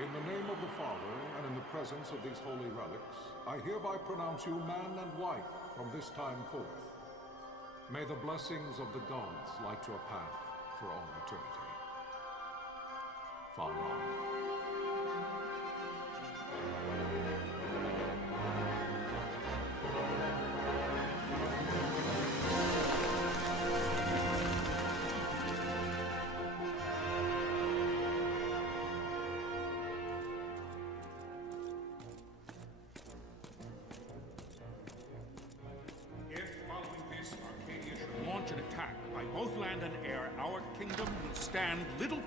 In the name of the Father, and in the presence of these holy relics, I hereby pronounce you man and wife from this time forth. May the blessings of the gods light your path for all eternity. Far on. An attack by both land and air, our kingdom will stand little.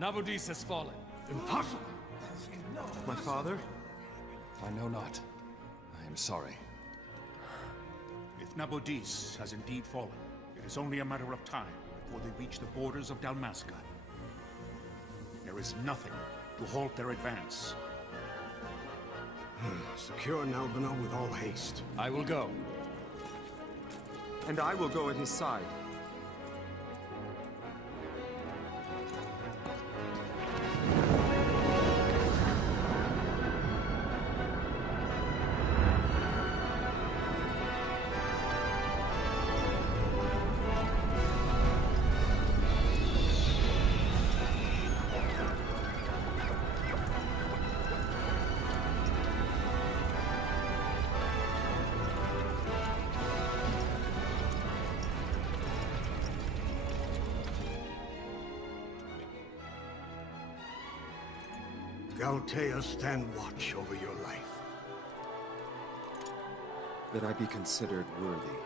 Nabudis has fallen. Impossible! My father? I know not. I am sorry. If Nabudis has indeed fallen, it is only a matter of time before they reach the borders of Dalmasca. There is nothing to halt their advance. Secure Nalbina with all haste. I will go. And I will go at his side. Galtea, stand watch over your life. That I be considered worthy.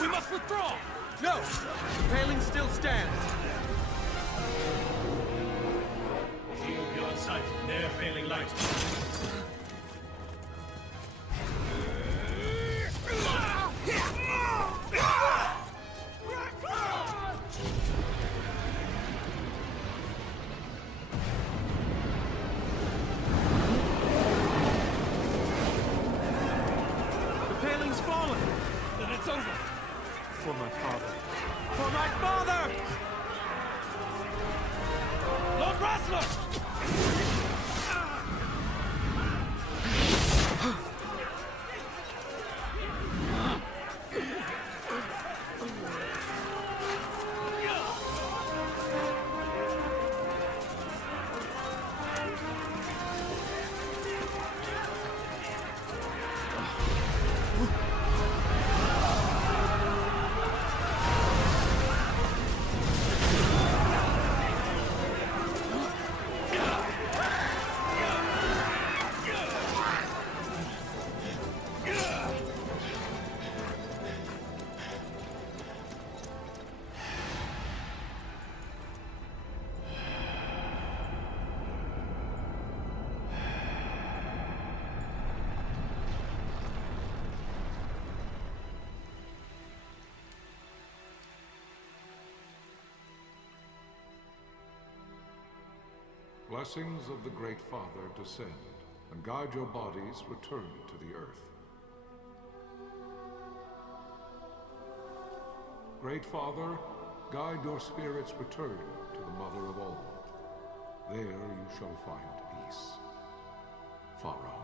We must withdraw! No! The paling still stands! Shield beyond sight, ne'er failing light. The paling's fallen! Then it's over! For my father. For my father! Lord Rasler! Blessings of the Great Father descend, and guide your bodies return to the earth. Great Father, guide your spirits return to the Mother of all. There you shall find peace. Pharaoh.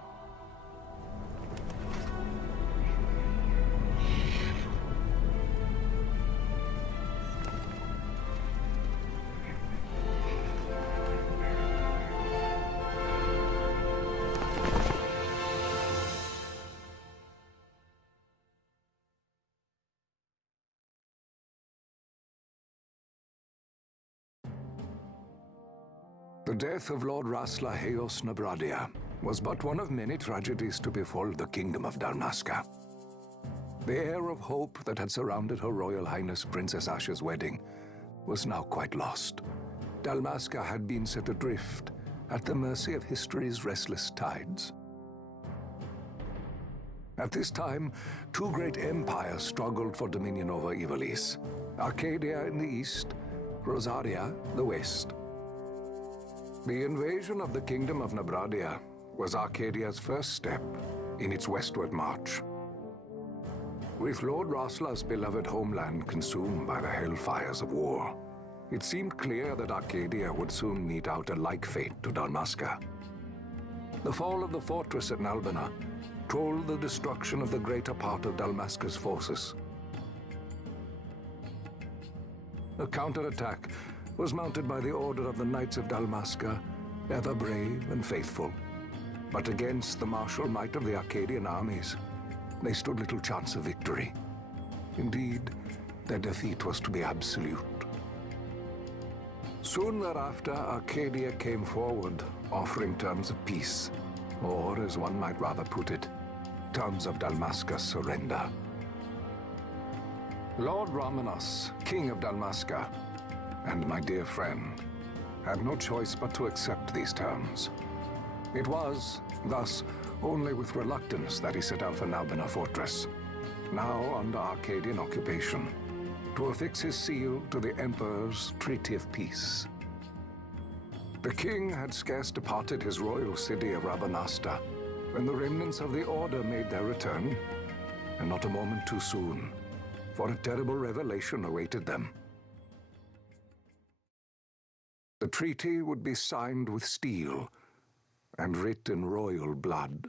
The death of Lord Rasla Heos Nabradia was but one of many tragedies to befall the Kingdom of Dalmasca. The air of hope that had surrounded Her Royal Highness Princess Asha's wedding was now quite lost. Dalmasca had been set adrift at the mercy of history's restless tides. At this time, two great empires struggled for dominion over Ivalice: Arcadia in the east, Rosaria the west. The invasion of the Kingdom of Nabradia was Arcadia's first step in its westward march. With Lord Rasla's beloved homeland consumed by the hellfires of war, it seemed clear that Arcadia would soon mete out a like fate to Dalmasca. The fall of the fortress at Nalbina told the destruction of the greater part of Dalmasca's forces. A counterattack was mounted by the order of the Knights of Dalmasca, ever brave and faithful. But against the martial might of the Arcadian armies, they stood little chance of victory. Indeed, their defeat was to be absolute. Soon thereafter, Arcadia came forward, offering terms of peace, or, as one might rather put it, terms of Dalmasca's surrender. Lord Ramenos, King of Dalmasca, and my dear friend, had no choice but to accept these terms. It was, thus, only with reluctance that he set out for Nalbina Fortress, now under Arcadian occupation, to affix his seal to the Emperor's Treaty of Peace. The king had scarce departed his royal city of Rabanasta when the remnants of the Order made their return, and not a moment too soon, for a terrible revelation awaited them. The treaty would be signed with steel and writ in royal blood.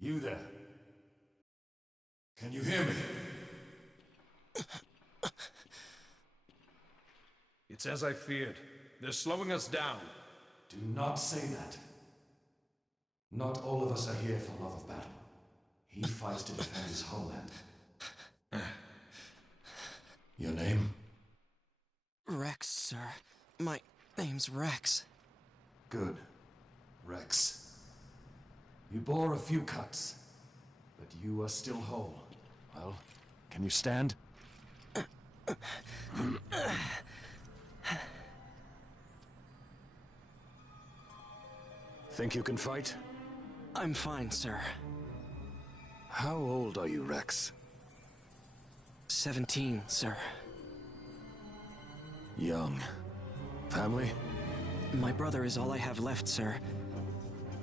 You there? Can you hear me? It's as I feared. They're slowing us down. Do not say that. Not all of us are here for love of battle. He fights to defend his homeland. Your name? Rex, sir. My name's Rex. Good. Rex. You bore a few cuts, but you are still whole. Well, can you stand? Think you can fight? I'm fine, sir. How old are you, Rex? 17, sir. Young. Family? My brother is all I have left, sir.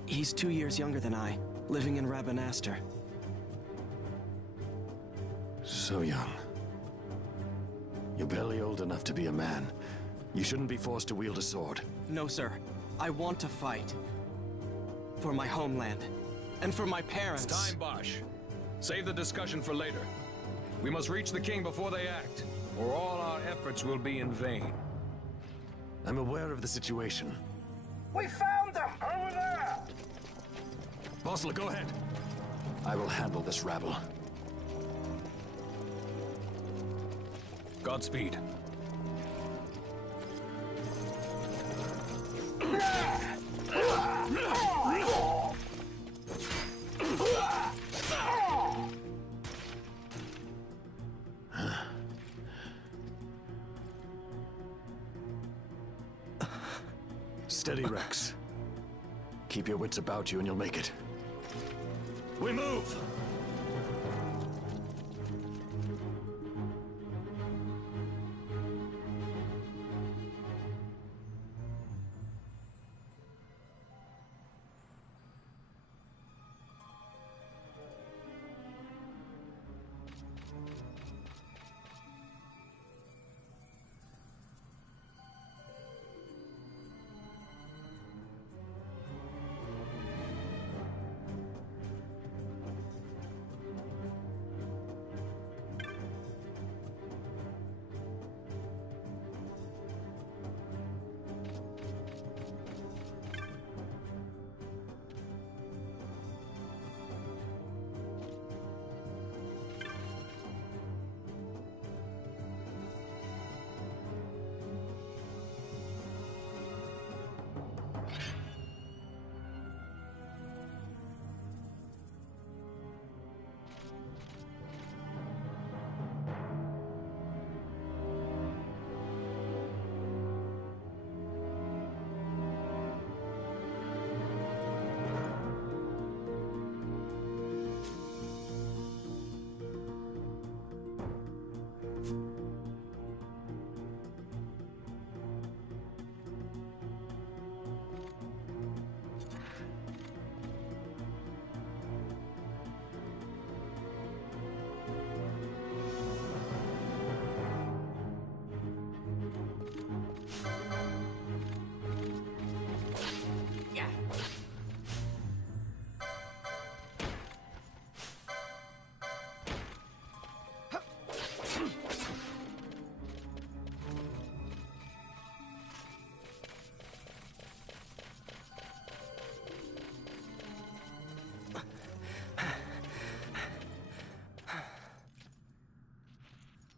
He's 2 years younger than I, living in Rabanastre. So young. You're barely old enough to be a man. You shouldn't be forced to wield a sword. No, sir. I want to fight. For my homeland. And for my parents. It's time, Bosch. Save the discussion for later. We must reach the king before they act, or all our efforts will be in vain. I'm aware of the situation. We found them! Over there! Bosler, go ahead. I will handle this rabble. Godspeed. Steady, Rex. Keep your wits about you and you'll make it. We move!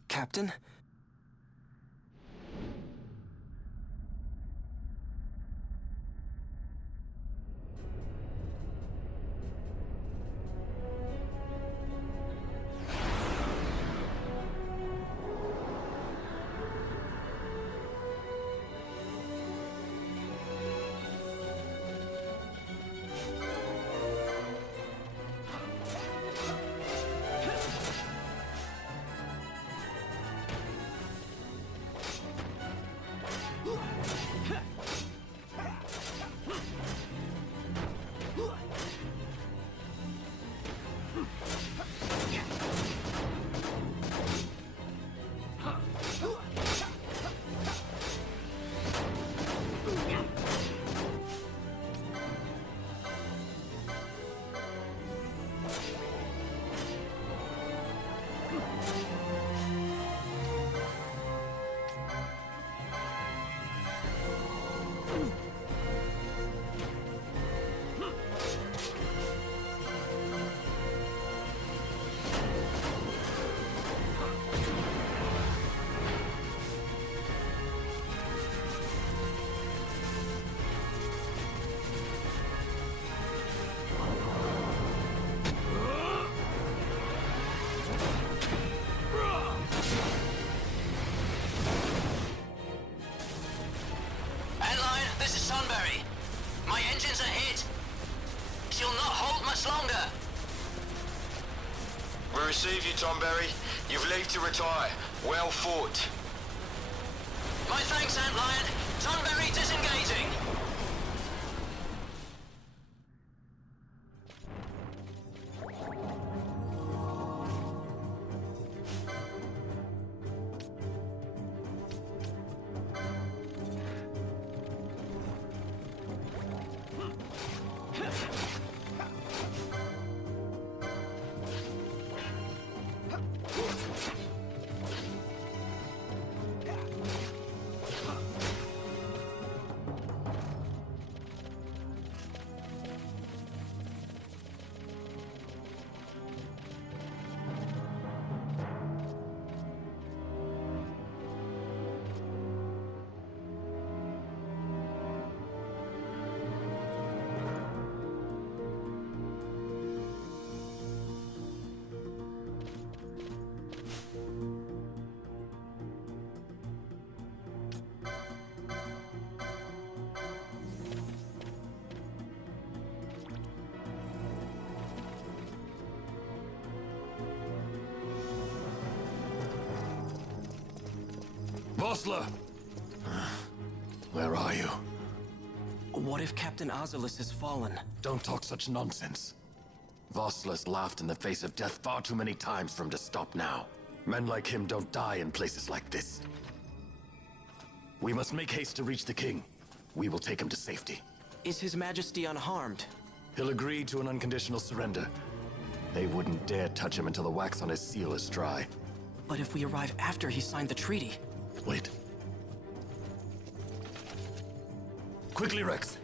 Captain? My engines are hit. She'll not hold much longer. We receive you, Tomberry. You've leave to retire. Well fought. My thanks, Antlion. Tonberry disengaging. Vossler! Where are you? What if Captain Ozilus has fallen? Don't talk such nonsense. Vossler's laughed in the face of death far too many times for him to stop now. Men like him don't die in places like this. We must make haste to reach the king. We will take him to safety. Is His Majesty unharmed? He'll agree to an unconditional surrender. They wouldn't dare touch him until the wax on his seal is dry. But if we arrive after he signed the treaty... Wait. Quickly, Rex!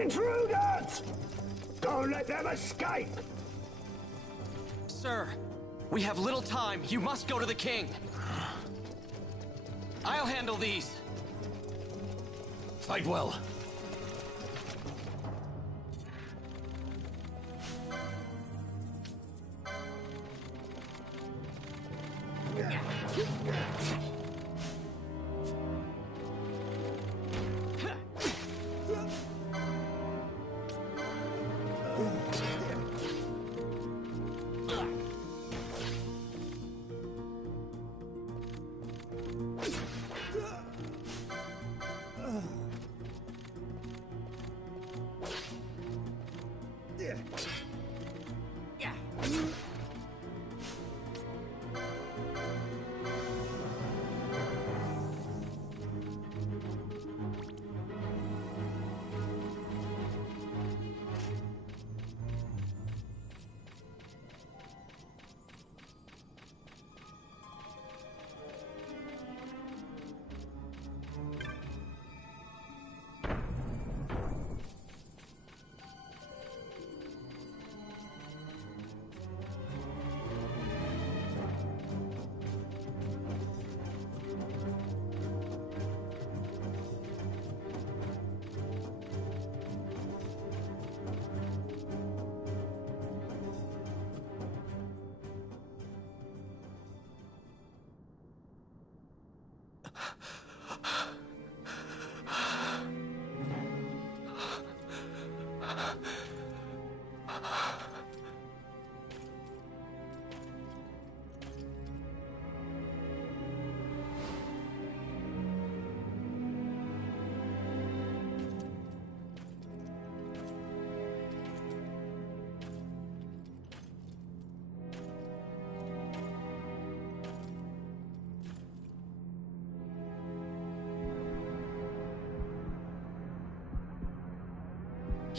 Intruders! Don't let them escape! Sir, we have little time. You must go to the king. I'll handle these. Fight well.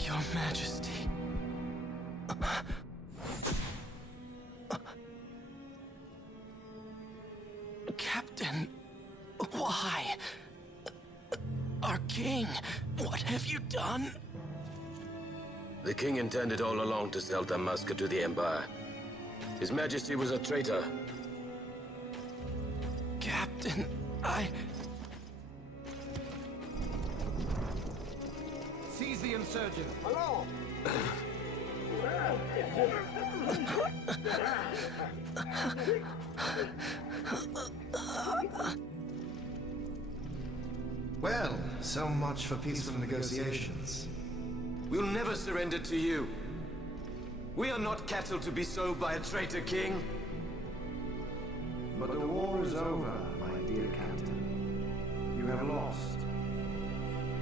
Your Majesty. Captain, why? Our king, what have you done? The king intended all along to sell Damaska to the Empire. His Majesty was a traitor. Captain, Seize the insurgent. Hello! Well, so much for peaceful negotiations. We'll never surrender to you. We are not cattle to be sold by a traitor king. But the war is over, my dear Captain. You have lost.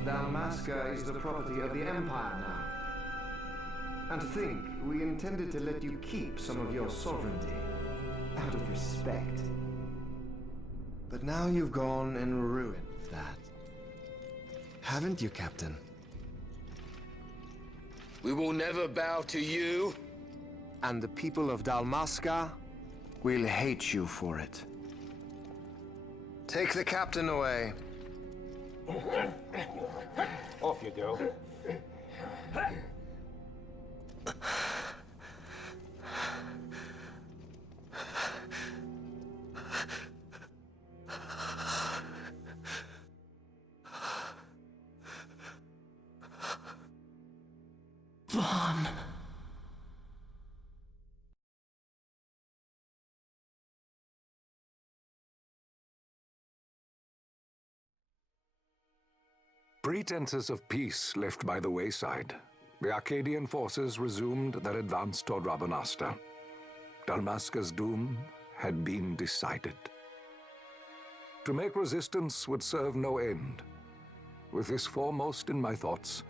Dalmasca is the property of the Empire now. And to think, we intended to let you keep some of your sovereignty, out of respect. But now you've gone and ruined that. Haven't you, Captain? We will never bow to you. And the people of Dalmasca will hate you for it. Take the captain away. Off you go. Vaughn. Pretenses of peace left by the wayside, the Arcadian forces resumed their advance toward Rabanasta. Dalmasca's doom had been decided. To make resistance would serve no end. With this foremost in my thoughts,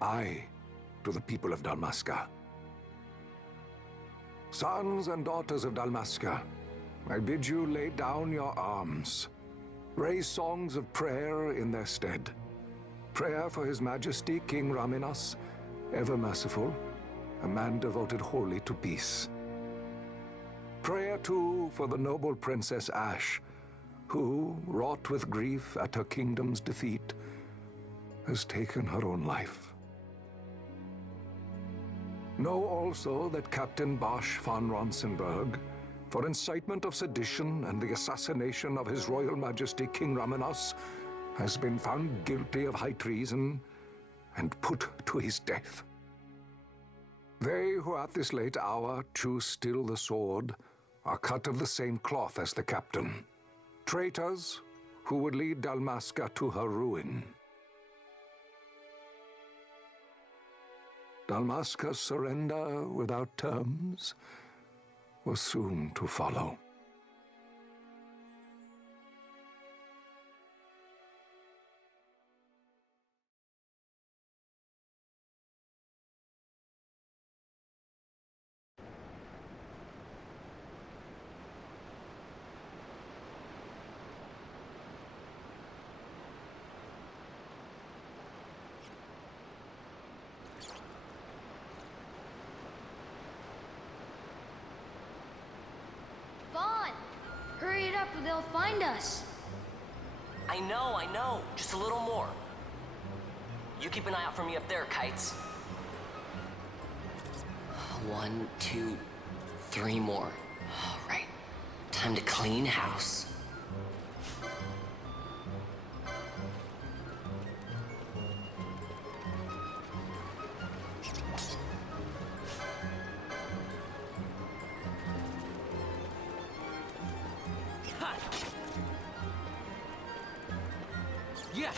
I to the people of Dalmasca. Sons and daughters of Dalmasca, I bid you lay down your arms. Raise songs of prayer in their stead. Prayer for His Majesty King Raminas, ever merciful, a man devoted wholly to peace. Prayer, too, for the noble Princess Ash, who, wrought with grief at her kingdom's defeat, has taken her own life. Know also that Captain Bosch von Ronsenberg, for incitement of sedition and the assassination of His Royal Majesty King Ramenos, has been found guilty of high treason and put to his death. They who at this late hour choose still the sword are cut of the same cloth as the captain. Traitors who would lead Dalmasca to her ruin. Dalmasca's surrender without terms was soon to follow. Hurry it up or they'll find us. I know. Just a little more. You keep an eye out for me up there, Kites. 1, 2, 3 more. All right. Time to clean house. Yeah.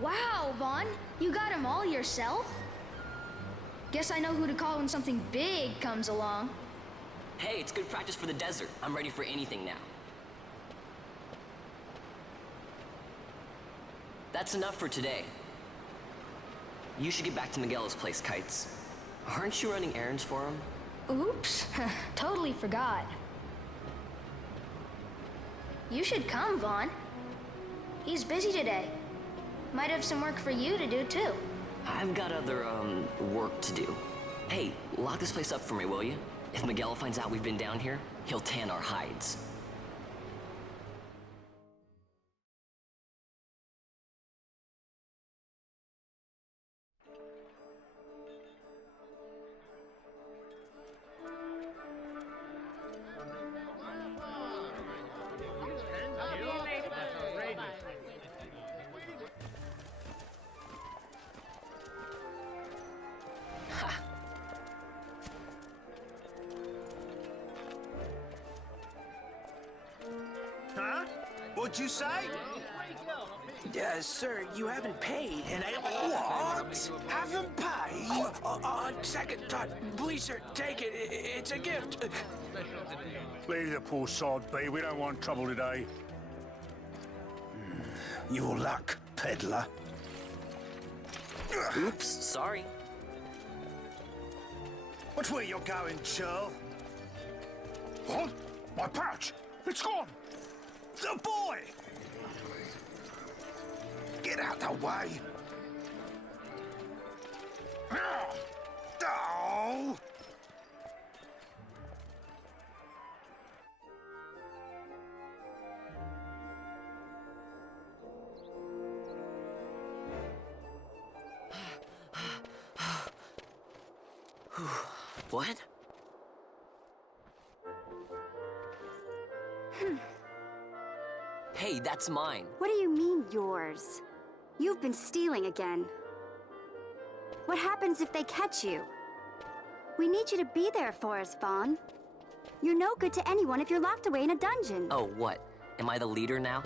Wow, Vaughn, you got them all yourself? Guess I know who to call when something big comes along. Hey, it's good practice for the desert. I'm ready for anything now. That's enough for today. You should get back to Miguel's place, Kites. Aren't you running errands for him? Oops, totally forgot. You should come, Vaughn. He's busy today. Might have some work for you to do, too. I've got other, work to do. Hey, lock this place up for me, will you? If Miguel finds out we've been down here, he'll tan our hides. Huh? What'd you say? Sir, you haven't paid, and I... What? Haven't paid? On second thought, please, sir, take it. It's a gift. Leave the poor sod be. We don't want trouble today. Your luck, peddler. Oops, sorry. Watch where you're going, churl. What? My pouch! It's gone! The boy! Get out the way! Oh! What? Hey, that's mine. What do you mean, yours? You've been stealing again. What happens if they catch you? We need you to be there for us, Vaughn. You're no good to anyone if you're locked away in a dungeon. Oh, what? Am I the leader now?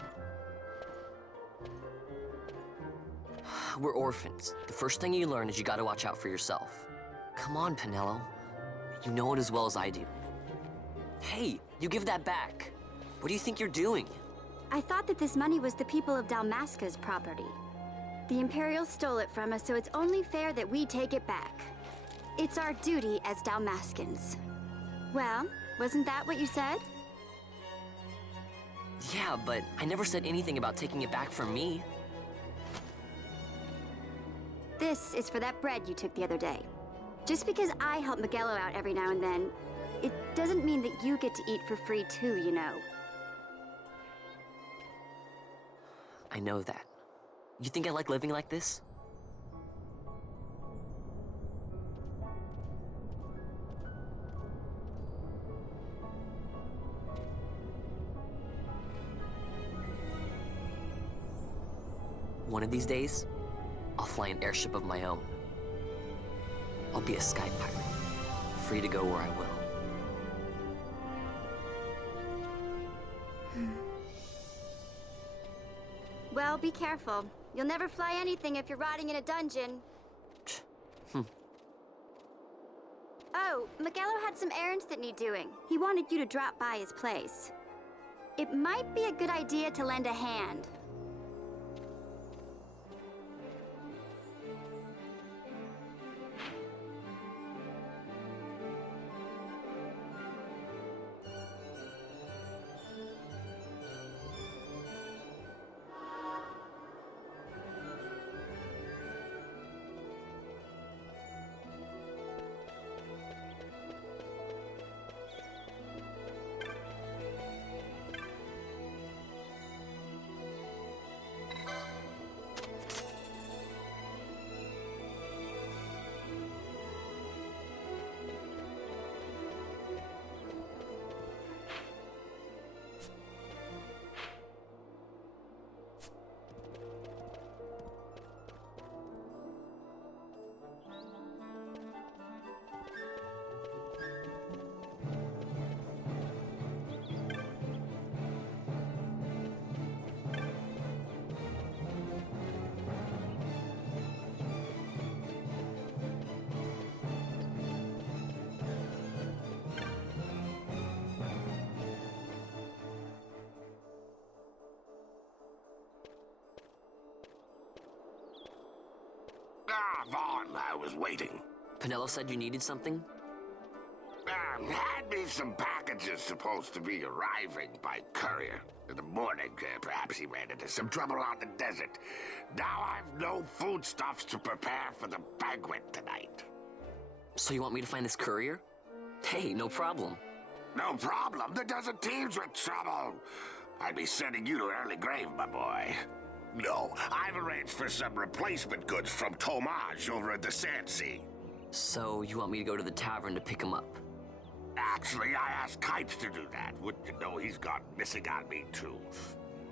We're orphans. The first thing you learn is you gotta watch out for yourself. Come on, Pinello. You know it as well as I do. Hey, you give that back. What do you think you're doing? I thought that this money was the people of Dalmasca's property. The Imperials stole it from us, so it's only fair that we take it back. It's our duty as Dalmascans. Well, wasn't that what you said? Yeah, but I never said anything about taking it back from me. This is for that bread you took the other day. Just because I help Miguelo out every now and then, it doesn't mean that you get to eat for free too, you know. I know that. You think I like living like this? One of these days, I'll fly an airship of my own. I'll be a sky pirate, free to go where I will. Well, be careful. You'll never fly anything if you're rotting in a dungeon. Oh, Miguelo had some errands that need doing. He wanted you to drop by his place. It might be a good idea to lend a hand. Ah, Vaughn, I was waiting. Pinello said you needed something? Had me some packages supposed to be arriving by courier. In the morning, perhaps he ran into some trouble on the desert. Now I've no foodstuffs to prepare for the banquet tonight. So you want me to find this courier? Hey, no problem. No problem. The desert teems with trouble. I'd be sending you to an early grave, my boy. No, I've arranged for some replacement goods from Tomage over at the Sand Sea. So you want me to go to the tavern to pick him up? Actually, I asked Kites to do that. Wouldn't you know he's gone missing on me, too?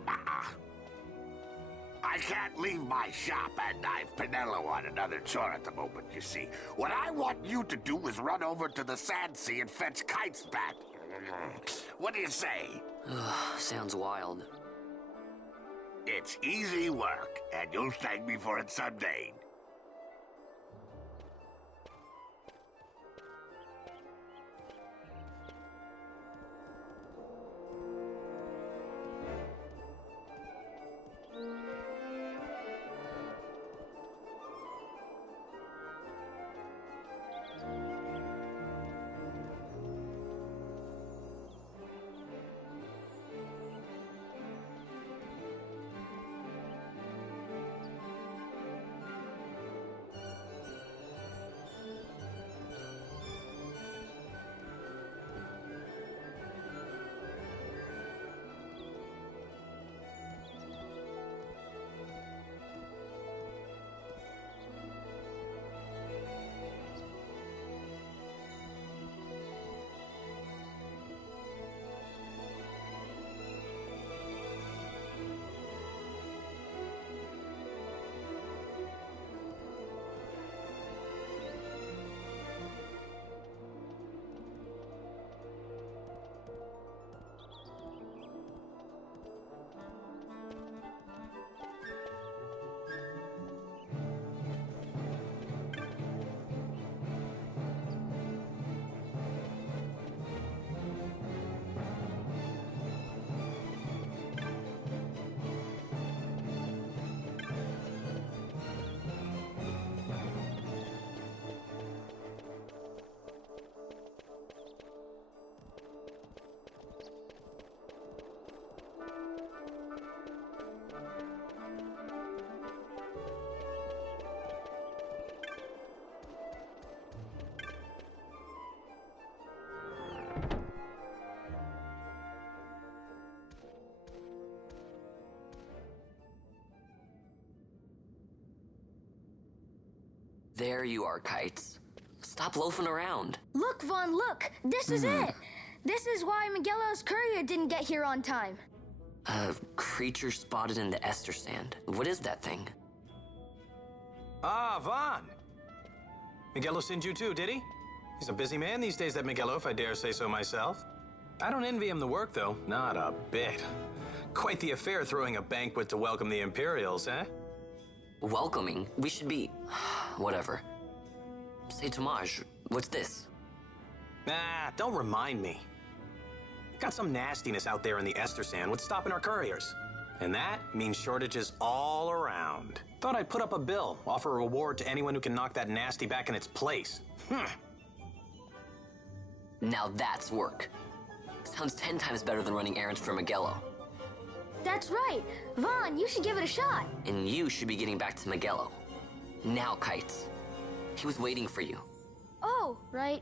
I can't leave my shop, and I've Pinello on another chore at the moment, you see. What I want you to do is run over to the Sand Sea and fetch Kites back. What do you say? Sounds wild. It's easy work, and you'll thank me for it someday. There you are, Kites. Stop loafing around. Look, Vaughn, look! This is it! This is why Miguelo's courier didn't get here on time. A creature spotted in the Ester Sand. What is that thing? Ah, Vaughn! Miguelo sent you too, did he? He's a busy man these days, that Miguelo, if I dare say so myself. I don't envy him the work, though. Not a bit. Quite the affair throwing a banquet to welcome the Imperials, eh? Welcoming? We should be... whatever. Say, Tomaj, what's this? Nah, don't remind me. Got some nastiness out there in the Ester Sand. What's stopping our couriers? And that means shortages all around. Thought I'd put up a bill, offer a reward to anyone who can knock that nasty back in its place. Now that's work. Sounds 10 times better than running errands for Miguelo. That's right. Vaughn, you should give it a shot. And you should be getting back to Miguelo. Now, Kites. He was waiting for you. Oh, right.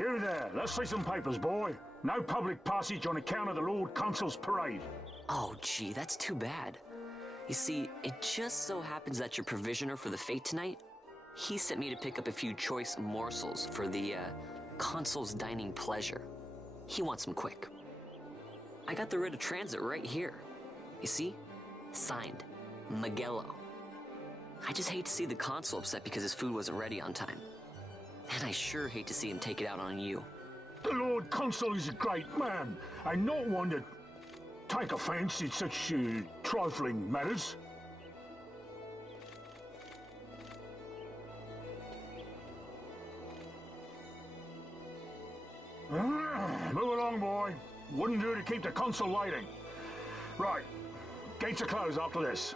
You there, let's see some papers, boy. No public passage on account of the Lord Consul's parade. Oh, gee, that's too bad. You see, it just so happens that your provisioner for the fete tonight, he sent me to pick up a few choice morsels for the, Consul's dining pleasure. He wants them quick. I got the writ of transit right here. You see? Signed, Magello. I just hate to see the Consul upset because his food wasn't ready on time. And I sure hate to see him take it out on you. The Lord Consul is a great man, and not one to take offense in such trifling matters. Move along, boy. Wouldn't do to keep the Consul waiting. Right. Gates are closed after this.